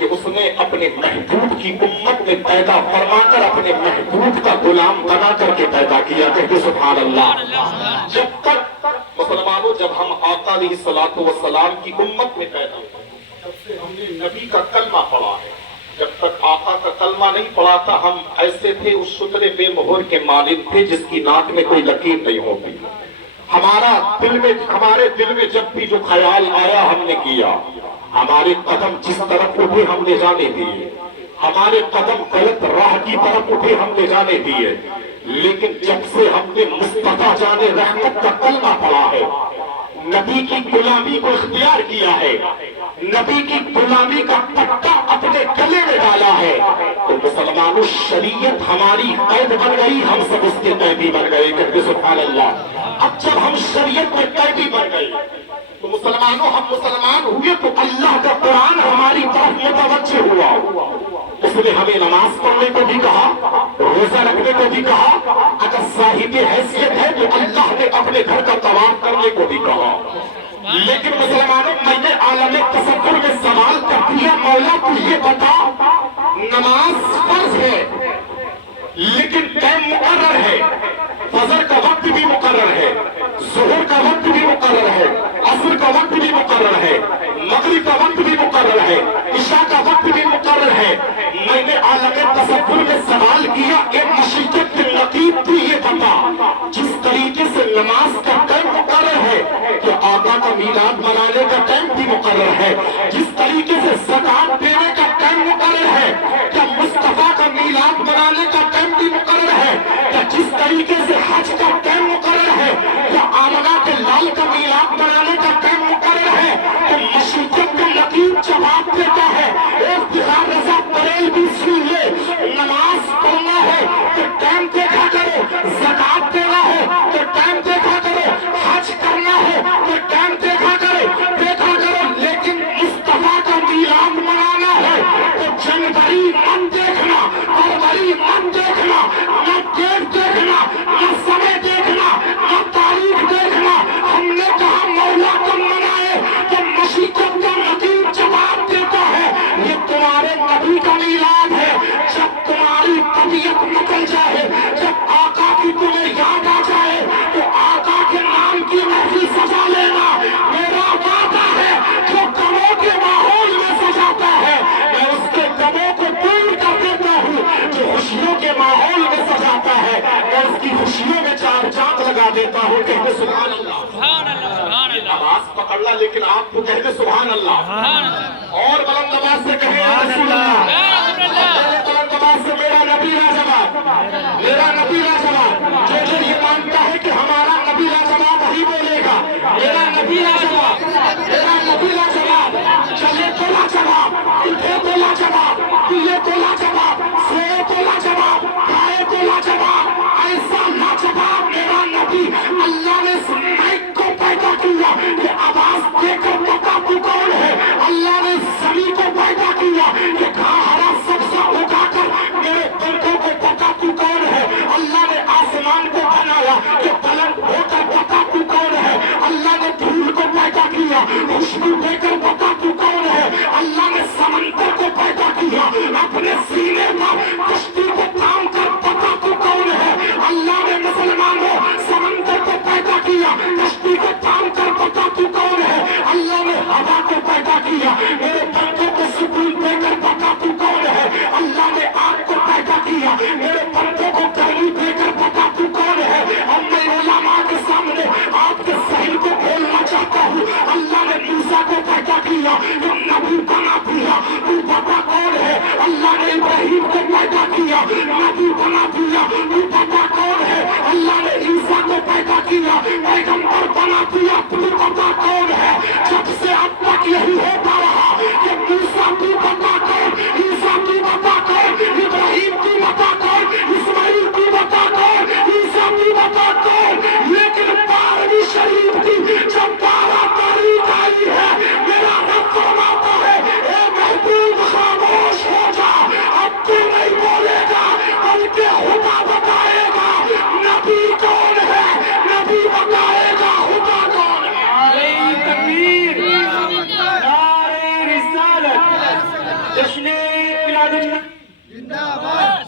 کہ اس نے اپنے محبوب کی امت میں پیدا فرما کر اپنے محبوب کا غلام بنا کر کے پیدا کیا. کہتے سبحان اللہ. جب تک مسلمانوں جب ہم آقا علیہ الصلوۃ والسلام کی امت میں پیدا ہوئے جب سے ہم نے نبی کا کلمہ پڑھا ہے. جب تک آقا کا کلمہ نہیں پڑھا تھا ہم ایسے تھے اس شترے بے مہر کے مالک تھے جس کی ناک میں کوئی لکیر نہیں ہوتی. ہمارے دل میں جب بھی جو خیال آیا ہم نے کیا. ہمارے قدم جس طرف اٹھے ہم نے جانے دیے. ہمارے قدم غلط راہ کی طرف اٹھے ہم نے جانے دیے. لیکن جب سے ہم نے مصطفیٰ جان رحمت کا کلمہ پڑھا ہے, نبی کی غلامی کو اختیار کیا ہے, نبی کی غلامی کا پٹا اپنے گلے میں ڈالا ہے, تو مسلمانوں شریعت ہماری قید بن گئی, ہم سب اس کے قیدی بن گئے. کہتے سبحان اللہ. اب جب ہم شریعت میں قیدی بن گئے تو مسلمانوں ہم مسلمان ہوئے تو اللہ کا قرآن ہماری طرف متوجہ ہوا. اس نے ہمیں نماز پڑھنے کو بھی کہا, روزہ رکھنے کو بھی کہا. اگر صاحب حیثیت ہے تو اللہ نے اپنے گھر کا طواف کرنے کو بھی کہا. لیکن مسلمانوں میں نے عالم تصور میں سوال کر دیا, مولا تو یہ بتا نماز فرض ہے لیکن ٹائم مقرر ہے, فجر کا وقت بھی مقرر ہے, ظہر کا وقت بھی مقرر ہے, عصر کا وقت بھی مقرر ہے, مغرب کا وقت بھی مقرر ہے, عشاء کا وقت بھی مقرر ہے. میں نے عالم تصور میں سوال کیا کہ مشیت کے نقیب بھی یہ بتا جس طریقے سے نماز کا ٹائم مقرر ہے کہ آقا کا میلاد منانے کا ٹائم بھی مقرر ہے, جس طریقے سے زکات دینے کا ٹائم مقرر ہے کہ مصطفیٰ کا میلاد منانے کا ٹائم بھی مقرر ہے, کہ جس طریقے سے حج کا ٹائم مقرر ہے کہ آمنہ کے لال کا میلاد منانے کا ٹائم مقرر ہے, کہ مشیت کا نقیب جواب دیتا ہے افتخار رضا بریل بھی سن لے, نماز پڑھنا ہے تو ٹائم دیکھا کرو, زکات دینا ہے تو ٹائم دیکھا کرو, حج کرنا ہے تو ٹائم دیکھا کرو, لیکن مصطفیٰ کا میلاد منانا ہے تو جنوری مت دیکھنا, فروری مت دیکھنا, نہ ڈیٹ دیکھنا, نہ سمے دیکھنا, نہ تاریخ دیکھنا. ہم نے کہا مولا تم منائے تو مشیت کا نقیب جواب دیتا ہے یہ تمہارے نبی کا میلاد ہے. جب تمہاری طبیعت نکل جائے, جب آقا کی تمہیں یاد آ جائے تو آقا کے نام کی محفل سجا لینا. میرا وعدہ ہے جو غموں کے ماحول میں سجاتا ہے میں اس کے غموں کو دور کر دیتا ہوں, جو خوشیوں کے ماحول میں سجاتا ہے میں اس کی خوشیوں میں چار چاند لگا دیتا ہوں. کہتے سبحان اللہ. نماز پکڑ لا لیکن آپ کو کہتے سبحان اللہ, اور بلند آواز سے کہیں یا رسول اللہ. بلند آواز سے میرا نبی لاجواب, میرا نبی لاجواب. جو یہ مانتا ہے کہ ہمارا نبی لاجواب وہی بولے گا میرا نبی لاجواب, میرا نبی لاجواب. چلے تو لاجواب, اٹھے تو لاجواب, پیے تو لاجواب, سوئے تو لاجواب, کھائے تو لاجواب. ایسا لاجواب میرا نبی. اللہ نے مائک کو پیدا کیا کہ آواز دے کر بتا تو کون ہے. اللہ نے زمین کو پیدا کیا کہ گھاس ہرا سبزہ اگا کر میرے بندوں کو بتا تو کون ہے. اللہ نے آسمان کو بنایا کہ بلند ہو کر بتا تو کون ہے. اللہ نے دھول کو پیدا کیا خوشبو دے کر بتا تو کون ہے. اللہ نے سمندر کو پیدا کیا اپنے سینے پر کشتی کو تھام کر بتا تو کون ہے. اللہ نے مسلمانوں سمندر کو پیدا کیا کشتی کو تھام کر بتا تو کون ہے. اللہ نے ہوا کو پیدا کیا میرے بندوں کو سکون دے کر بتا تو کون ہے. اللہ نے آگ کو پیدا کیا میرے بندوں کو گرمی دے کر بتا تو کون ہے. اور میں علماء کے سامنے آپ کے ذہن کو کھولنا چاہتا ہوں. اللہ نے موسیٰ کو پیدا کیا کہ نبی بنا دیا تو بتا کون ہے. اللہ نے ابراہیم کو پیدا کیا نبی بنا دیا تو بتا کون ہے. اللہ نے عیسیٰ کو پیدا کیا پیغمبر بنا دیا تو بتا کون ہے. جب سے اب تک یہی ہوتا رہا کہ موسیٰ تو بتا کون, عیسیٰ تو بتا کون, ابراہیم تو بتا کون, اسماعیل تو بتا کون, عیسیٰ تو بتا کون. لیکن 12ویں شریف کی جب 12 تاریخ آئی ہے میرا رب فرماتا ہے اے محبوب خاموش زندہ باد